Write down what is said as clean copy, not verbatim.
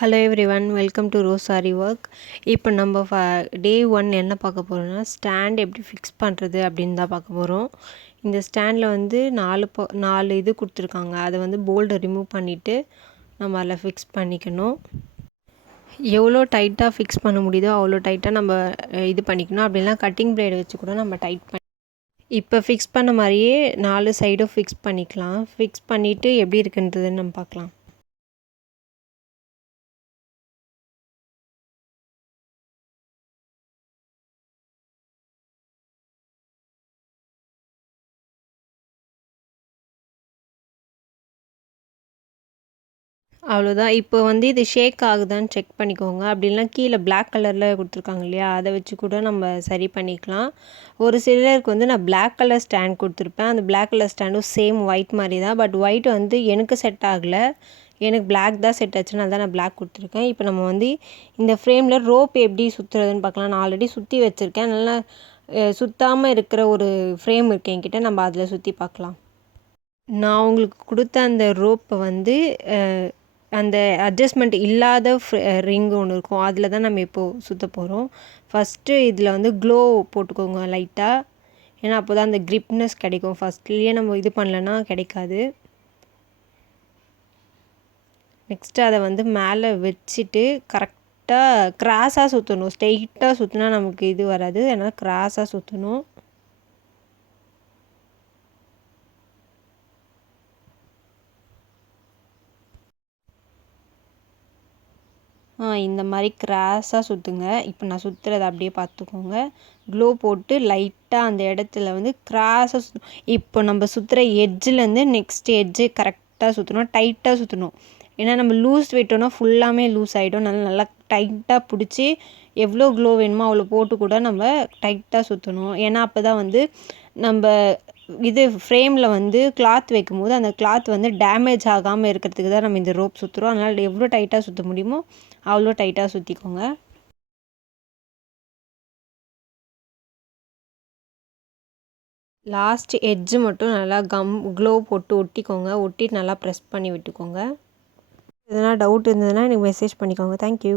Hello everyone, welcome to rose sorry work. இப்போ நம்ம டே 1 என்ன பார்க்க போகிறோம்னா, ஸ்டாண்ட் எப்படி ஃபிக்ஸ் பண்ணுறது அப்படின்னு தான் பார்க்க போகிறோம். இந்த ஸ்டாண்டில் வந்து 4 இது கொடுத்துருக்காங்க. அதை வந்து போல்டை ரிமூவ் பண்ணிவிட்டு நம்ம அதில் ஃபிக்ஸ் பண்ணிக்கணும். எவ்வளோ டைட்டாக ஃபிக்ஸ் பண்ண முடியுதோ அவ்வளோ டைட்டாக நம்ம இது பண்ணிக்கணும். அப்படின்னா கட்டிங் பிளேடு வச்சு கூட நம்ம டைட் பண்ணி இப்போ ஃபிக்ஸ் பண்ண மாதிரியே 4 சைடும் ஃபிக்ஸ் பண்ணிக்கலாம். ஃபிக்ஸ் பண்ணிவிட்டு எப்படி இருக்குன்றதுன்னு நம்ம பார்க்கலாம். அவ்வளோதான். இப்போ வந்து இது ஷேக் ஆகுதான்னு செக் பண்ணிக்கோங்க. அப்படின்னா கீழே பிளாக் கலரில் கொடுத்துருக்காங்க இல்லையா, அதை வச்சு கூட நம்ம சரி பண்ணிக்கலாம். ஒரு சிலருக்கு வந்து நான் பிளாக் கலர் ஸ்டாண்ட் கொடுத்துருப்பேன். அந்த பிளாக் கலர் ஸ்டாண்டும் சேம் ஒயிட் மாதிரி தான். பட் ஒயிட் வந்து எனக்கு செட் ஆகலை. எனக்கு பிளாக் தான் செட் ஆச்சுன்னா அதான் நான் பிளாக் கொடுத்துருக்கேன். இப்போ நம்ம வந்து இந்த ஃப்ரேமில் ரோப் எப்படி சுற்றுறதுன்னு பார்க்கலாம். நான் ஆல்ரெடி சுற்றி வச்சுருக்கேன். நல்லா சுற்றாமல் இருக்கிற ஒரு ஃப்ரேம் இருக்குது என்கிட்ட. நம்ம அதில் சுற்றி பார்க்கலாம். நான் உங்களுக்கு கொடுத்த அந்த ரோப்பை வந்து அந்த அட்ஜஸ்ட்மெண்ட் இல்லாத ரிங் ஒன்று இருக்கும். அதில் தான் நம்ம இப்போது சுற்ற போகிறோம். ஃபஸ்ட்டு இதில் வந்து க்ளோ போட்டுக்கோங்க லைட்டாக. ஏன்னா அப்போ தான் அந்த க்ரிப்னஸ் கிடைக்கும். ஃபஸ்ட்லேயே நம்ம இது பண்ணலன்னா கிடைக்காது. நெக்ஸ்ட்டு அதை வந்து மேலே வச்சுட்டு கரெக்டாக கிராஸாக சுற்றணும். ஸ்ட்ரெயிட்டாக சுற்றினா நமக்கு இது வராது. அதனால் கிராஸாக சுற்றணும். இந்த மாதிரி கிராஸாக சுற்றுங்க. இப்போ நான் சுற்றுறத அப்படியே பார்த்துக்கோங்க. க்ளோ போட்டு லைட்டாக அந்த இடத்துல வந்து கிராஸாக சுற்றணும். இப்போ நம்ம சுற்றுற எட்ஜிலேருந்து நெக்ஸ்ட் எட்ஜு கரெக்டாக சுற்றணும். டைட்டாக சுற்றணும். ஏன்னா நம்ம லூஸ் விட்டோன்னா ஃபுல்லாமே லூஸ் ஆகிடும். நல்லா டைட்டாக பிடிச்சி எவ்வளோ க்ளோ வேணுமோ அவ்வளோ போட்டு கூட நம்ம டைட்டாக சுற்றணும். ஏன்னா அப்போ தான் வந்து நம்ம இது ஃப்ரேமில் வந்து கிளாத் வைக்கும்போது அந்த கிளாத் வந்து டேமேஜ் ஆகாமல் இருக்கிறதுக்கு தான் நம்ம இந்த ரோப் சுற்றுறோம். அதனால் எவ்வளோ டைட்டாக சுற்ற முடியுமோ அவ்வளோ டைட்டாக சுற்றிக்கோங்க. லாஸ்ட் எட்ஜு மட்டும் நல்லா க்ளோ போட்டு ஒட்டிக்கோங்க. ஒட்டிட்டு நல்லா ப்ரெஸ் பண்ணி விட்டுக்கோங்க. எதனா டவுட் இருந்ததுன்னா எனக்கு மெசேஜ் பண்ணிக்கோங்க. தேங்க்யூ.